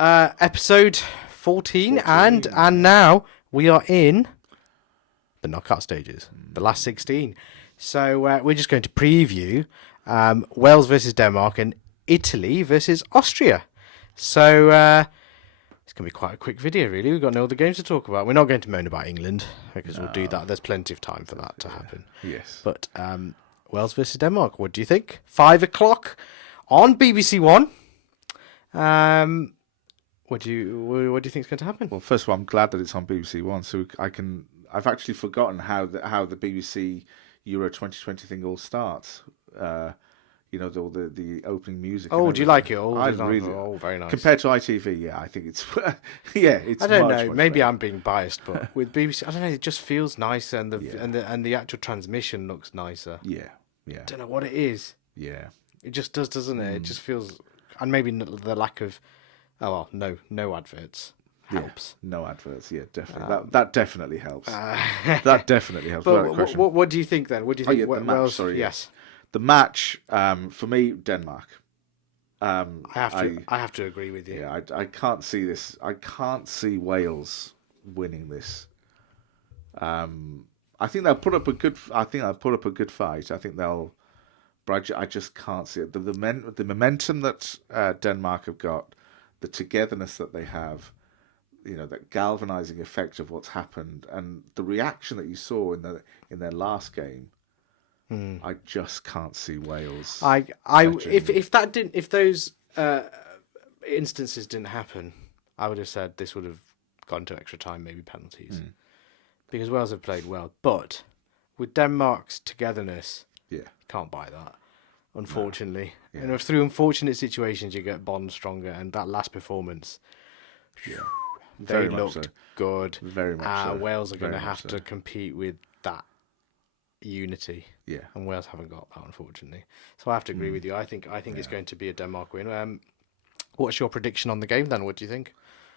Episode 14, and now we are in the knockout stages, the last 16. So we're just going to preview Wales versus Denmark and Italy versus Austria. So it's going to be quite a quick video, really. We've got no other games to talk about. We're not going to moan about England, because we'll do that. There's plenty of time for that to happen. Yes. But Wales versus Denmark, what do you think? 5 o'clock on BBC One. What do you think is going to happen? Well, first of all, I'm glad that it's on BBC One, so I've actually forgotten how the BBC Euro 2020 thing all starts. The opening music. Oh, do you like it? Very nice. Compared to ITV, yeah, I think it's it's. I don't know. Much Maybe better. I'm being biased, but with BBC, I don't know. It just feels nicer, and the actual transmission looks nicer. Yeah. I don't know what it is. Yeah. It just does, doesn't it? It just feels, and maybe the lack of, no adverts helps. Yeah, no adverts. Yeah, definitely. That definitely helps. That definitely helps. But what do you think then? What do you think? The match, sorry. Yes. The match, for me, Denmark. I have to agree with you. Yeah, I can't see this. I can't see Wales winning this. I think they'll put up a good. Fight. I think they'll. But I just can't see it. The momentum that Denmark have got, the togetherness that they have, that galvanizing effect of what's happened, and the reaction that you saw in their last game. I just can't see Wales. If those instances didn't happen, I would have said this would have gone to extra time, maybe penalties, because Wales have played well. But with Denmark's togetherness, you can't buy that, unfortunately. No. And through unfortunate situations, you get bonds stronger. And that last performance, they looked good. Very much so. Wales are going to have to compete with that unity. Yeah. And Wales haven't got that, unfortunately. So I have to agree with you. I think it's going to be a Denmark win. What's your prediction on the game then? What do you think?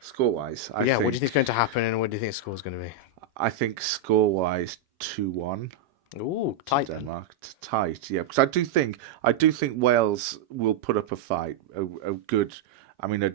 Score-wise, what do you think is going to happen, and what do you think the score's going to be? I think score-wise 2-1. Ooh, tight. Denmark tight, yeah. Because I do think Wales will put up a fight, a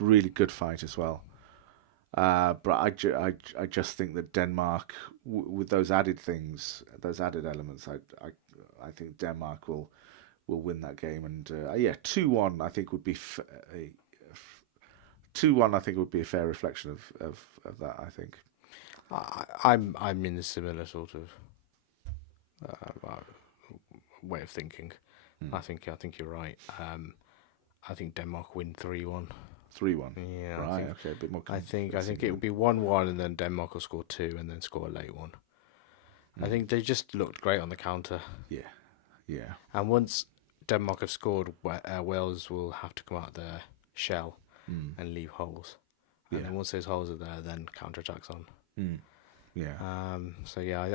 really good fight as well. But I just think that Denmark, with those added things, those added elements, I think Denmark will win that game. And 2-1 I think would be 2-1 I think would be a fair reflection of that. I think. I'm in a similar sort of way of thinking. I think you're right. I think Denmark win 3-1. 3-1. Yeah, right. Okay, a bit more. I think it will be 1-1, and then Denmark will score 2, and then score a late one. I think they just looked great on the counter. Yeah. And once Denmark have scored, Wales will have to come out of their shell and leave holes. And then once those holes are there, then counter-attacks on. Yeah.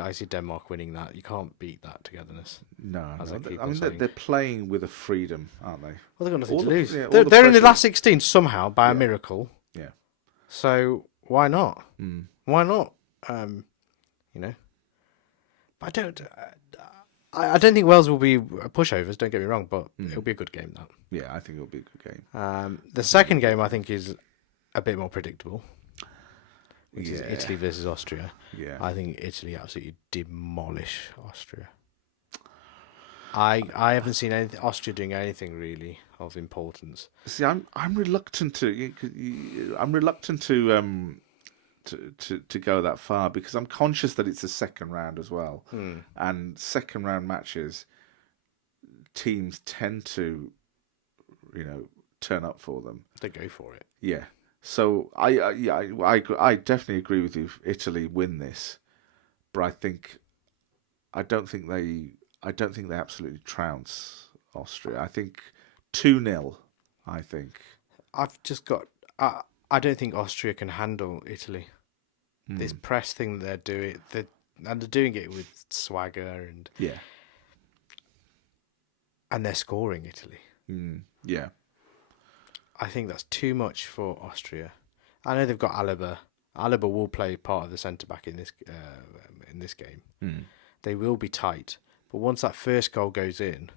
I see Denmark winning that. You can't beat that togetherness. No. They're playing with a freedom, aren't they? Well, they've got nothing to lose. They're in the last 16 somehow by a miracle. Yeah. So why not? Why not? But I don't think Wales will be pushovers. Don't get me wrong, but it'll be a good game. That. Yeah, I think it'll be a good game. The second game I think is a bit more predictable. Which is Italy versus Austria. Yeah. I think Italy absolutely demolish Austria. I haven't seen Austria doing anything really of importance. See, I'm reluctant to go that far, because I'm conscious that it's a second round as well, and second round matches, teams tend to, turn up for them. They go for it. Yeah. So I definitely agree with you. Italy win this, but I don't think they absolutely trounce Austria. I think 2-0. I think I've just got. I don't think Austria can handle Italy. This press thing that they're doing, and they're doing it with swagger and they're scoring Italy. Yeah. I think that's too much for Austria. I know they've got Alaba. Alaba will play part of the centre back in this game. They will be tight, but once that first goal goes in,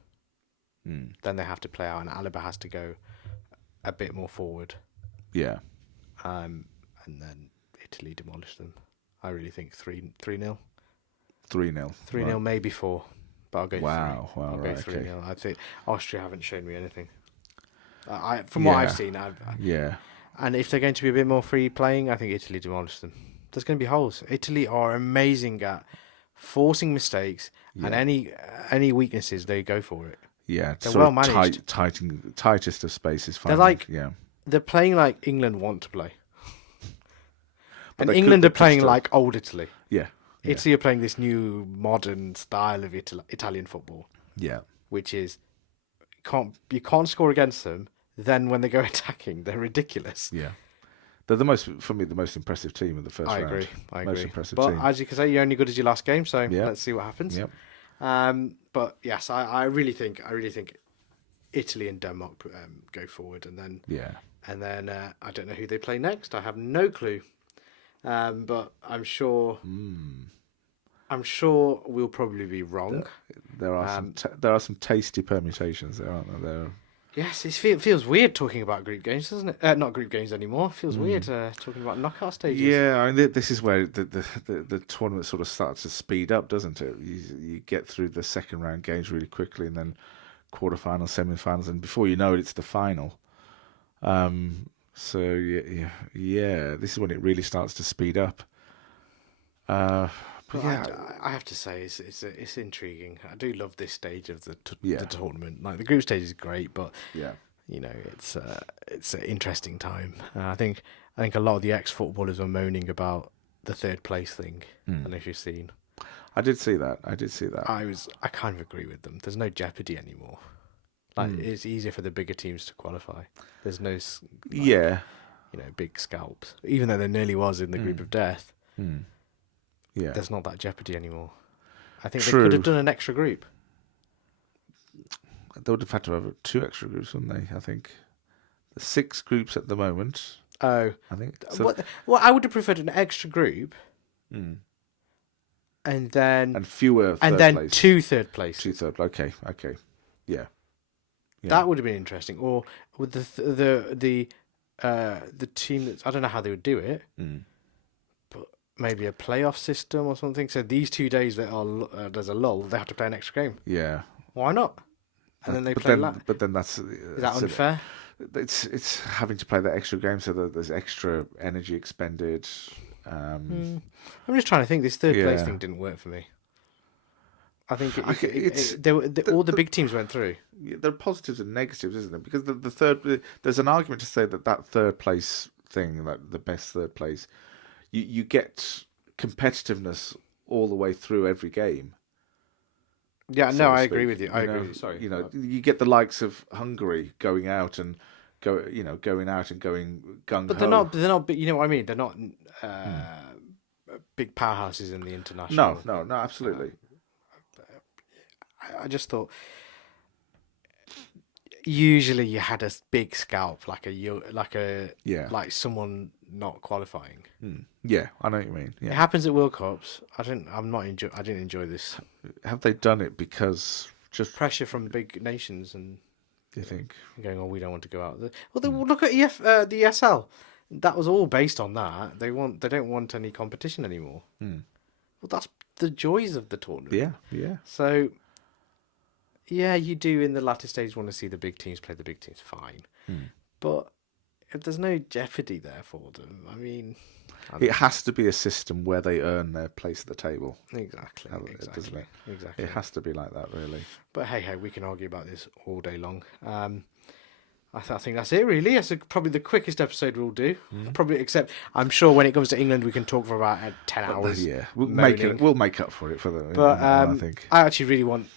then they have to play out, and Alaba has to go a bit more forward. Yeah. and then Italy demolished them. I really think 3-0. 3-0. 3-0, Right. maybe 4. But I'll go 3. Wow, I'll right, go 3-0. okay. I think Austria haven't shown me anything. From what I've seen, Yeah. and if they're going to be a bit more free playing, I think Italy demolished them. There's going to be holes. Italy are amazing at forcing mistakes, and any weaknesses, they go for it. Yeah, They're sort well of managed. tightest of spaces. They're like, they're playing like England want to play. And England are playing like old Italy. Yeah. Italy are playing this new modern style of Italian football. Yeah. Which is, you can't score against them. Then when they go attacking, they're ridiculous. Yeah. They're the most impressive team of the first round. I agree. Most impressive but team. As you can say, you're only good as your last game, so let's see what happens. Yep. But yes, I really think Italy and Denmark go forward, and then I don't know who they play next. I have no clue. But I'm sure we'll probably be wrong. There are some tasty permutations there, aren't there? Yes, it feels weird talking about group games, doesn't it? Not group games anymore. It feels weird talking about knockout stages. Yeah, I mean, this is where the tournament sort of starts to speed up, doesn't it? You get through the second round games really quickly, and then quarterfinals, semi-finals, and before you know it, it's the final. So this is when it really starts to speed up. I have to say it's intriguing. I do love this stage of the tournament. Like the group stage is great, but it's an interesting time. I think a lot of the ex-footballers were moaning about the third place thing. I don't know if you've seen. I did see that. I kind of agree with them. There's no jeopardy anymore. Like it's easier for the bigger teams to qualify. There's no big scalps. Even though there nearly was in the group of death. Yeah, there's not that jeopardy anymore. I think they could have done an extra group. They would have had to have 2 extra groups, wouldn't they? I think there's 6 groups at the moment. Oh, I think. So, I would have preferred an extra group, and fewer, and then place. 2 third places. 2 third. Okay. Yeah. That would have been interesting. Or with the team that I don't know how they would do it, but maybe a playoff system or something. So these 2 days that are there's a lull, they have to play an extra game. Yeah. Why not? And then they play. But then is that unfair? It's having to play that extra game, so that there's extra energy expended. I'm just trying to think. This third place thing didn't work for me. I think all the big teams went through. Yeah, there are positives and negatives, isn't there? Because the third, there's an argument to say that third place thing, like the best third place, you get competitiveness all the way through every game. Yeah, no, I agree with you. I agree with you. Sorry, you get the likes of Hungary going out and going gung ho. But they're not. You know what I mean? They're not big powerhouses in the international. No, absolutely. I just thought usually you had a big scalp, like someone not qualifying. Yeah, I know what you mean. Yeah. It happens at World Cups. I didn't enjoy this. Have they done it because just pressure from big nations? And do you think going, we don't want to go out? Well, look at the ESL. That was all based on that. They don't want any competition anymore. Well, that's the joys of the tournament. Yeah. So. Yeah, you do in the latter stage want to see the big teams play the big teams, fine. But if there's no jeopardy there for them, I mean... It has to be a system where they earn their place at the table. Exactly. Doesn't it? Exactly. It has to be like that, really. But hey, we can argue about this all day long. I think that's it, really. It's probably the quickest episode we'll do. Probably, except I'm sure when it comes to England, we can talk for about 10 hours. Yeah, we'll make up for it for the. But I think I actually want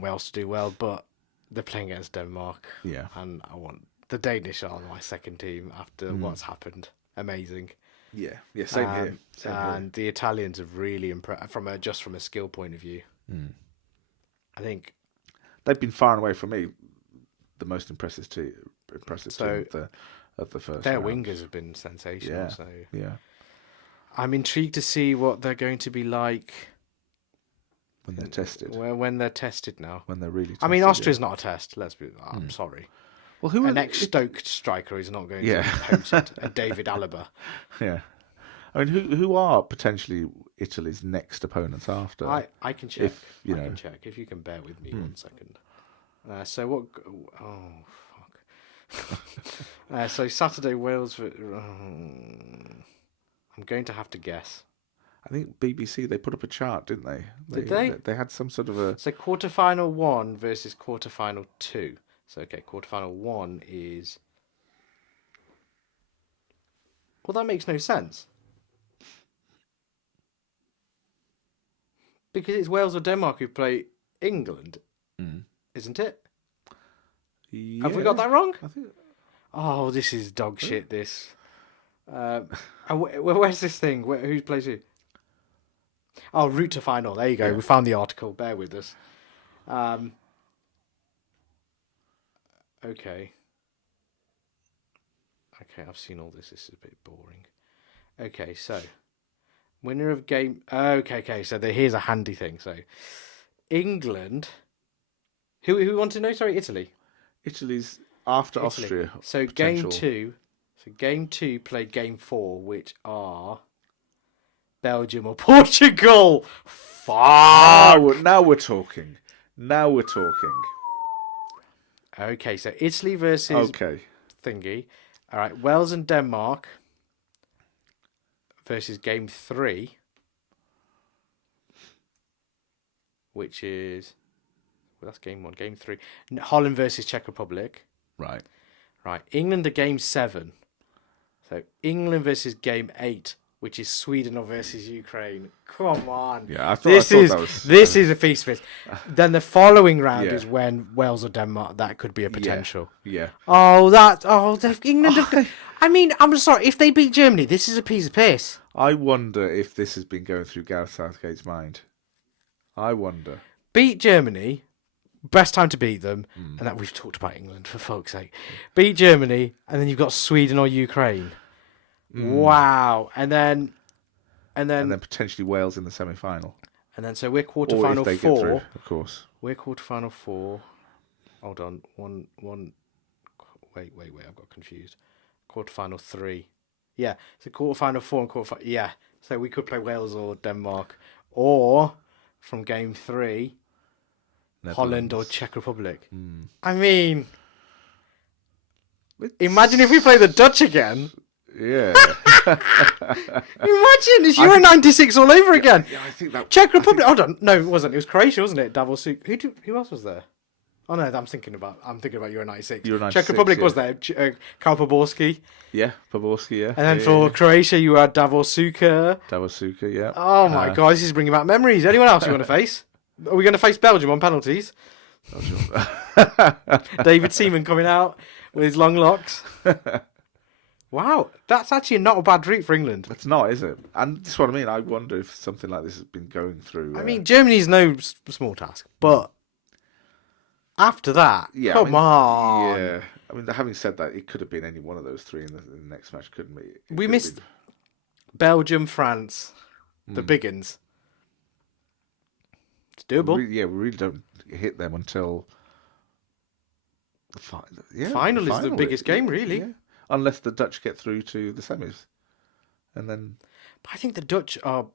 Wales to do well, but they're playing against Denmark. Yeah, and I want the Danish are my second team after what's happened. Amazing. Yeah, same here. And the Italians have really impressed from a skill point of view. I think they've been far and away from me the most impressive team of the first. Their wingers have been sensational. Yeah. I'm intrigued to see what they're going to be like when they're tested. When they're tested now. When they're really tested. I mean, Austria's not a test. I'm sorry. Well, who an ex-Stoke striker is not going to Yeah. be potent. A David Alaba. Yeah. I mean, who are potentially Italy's next opponents after? I can check. If, I can check. If you can bear with me 1 second. So what? Oh fuck. So Saturday Wales. I'm going to have to guess. I think BBC, they put up a chart, didn't they? Did they? They had some sort of a... So quarterfinal 1 versus quarterfinal 2. So okay, quarterfinal 1 is. Well, that makes no sense. Because it's Wales or Denmark who play England, isn't it? Yeah, Have we got that wrong? I think... Oh, this is dog shit, this. Where's this thing? Who plays who? Oh, route to final. There you go. Yeah. We found the article. Bear with us. Okay. Okay, I've seen all this. This is a bit boring. Okay, so winner of game. Okay. So here's a handy thing. So England. Who want to know? Sorry, Italy. Italy's after Italy. Austria. So potential. game 2. So game 2 played game 4, which are Belgium or Portugal. Fuck. Now we're talking. Now we're talking. Okay, so Italy versus thingy. All right, Wales and Denmark versus game 3, which is that's game 1. Game 3, Holland versus Czech Republic. Right. Right, England are game 7. So England versus game 8, which is Sweden versus Ukraine. Come on. Yeah, I thought this is a feast of it. Then the following round is when Wales or Denmark. That could be a potential. Yeah. England. I mean, I'm sorry. If they beat Germany, this is a piece of piss. I wonder if this has been going through Gareth Southgate's mind. I wonder. Beat Germany. Best time to beat them, and that we've talked about England for fuck's sake. Beat Germany, and then you've got Sweden or Ukraine. Wow, and then potentially Wales in the semi-final. And then so we're Or if quarterfinal they 4. get through, of course. We're quarterfinal 4. Hold on, one. Wait, I've got confused. Quarterfinal 3. Yeah, so quarterfinal 4 and quarterfinal. Yeah, so we could play Wales or Denmark, or from game 3. Holland or Czech Republic. I mean, imagine if we play the Dutch again. Yeah. Imagine it's Euro 96 all over again. Yeah, I think that... Czech Republic. Hold on. No, it wasn't. It was Croatia, wasn't it? Davor Suker. Who else was there? Oh no, I'm thinking about Euro 96. Euro 96, Czech Republic yeah. was there. Karl Poborski. Yeah, Poborski, yeah. And then for Croatia, you had Davor Suker. Davor Suker, yeah. Oh my God, this is bringing back memories. Anyone else you want to face? Are we going to face Belgium on penalties? David Seaman coming out with his long locks. Wow, that's actually not a bad route for England. It's not, is it? And that's what I mean. I wonder if something like this has been going through. I mean, Germany's no small task, but after that, come on. Yeah. I mean, having said that, it could have been any one of those three in the next match, couldn't we? We missed Belgium, France, the big uns. It's doable. We really don't hit them until the final is the biggest game, really. Yeah. Unless the Dutch get through to the semis. And then... But I think the Dutch are...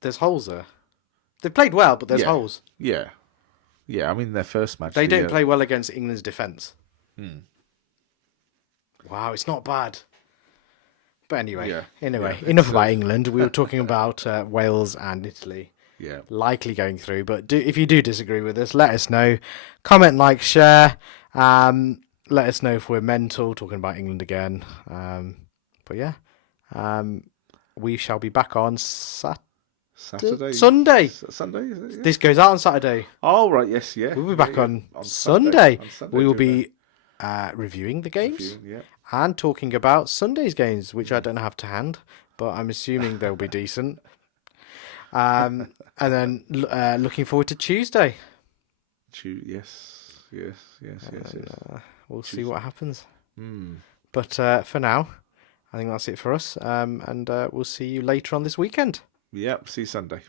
There's holes there. They've played well, but there's holes. Yeah. Yeah, I mean, their first match... They don't play well against England's defence. Wow, it's not bad. But anyway, enough about England. We were talking about Wales and Italy. Yeah. Likely going through. But if you do disagree with us, let us know. Comment, like, share. Let us know if we're mental, talking about England again. But yeah, we shall be back on Saturday. Sunday. Sunday, is it? Yeah. This goes out on Saturday. Oh, right, yes, yeah. We'll be back on Sunday. We will be reviewing the games and talking about Sunday's games, which I don't have to hand, but I'm assuming they'll be decent. And then looking forward to Tuesday. Yes. We'll see what happens. But for now, I think that's it for us. And we'll see you later on this weekend. Yep, see you Sunday.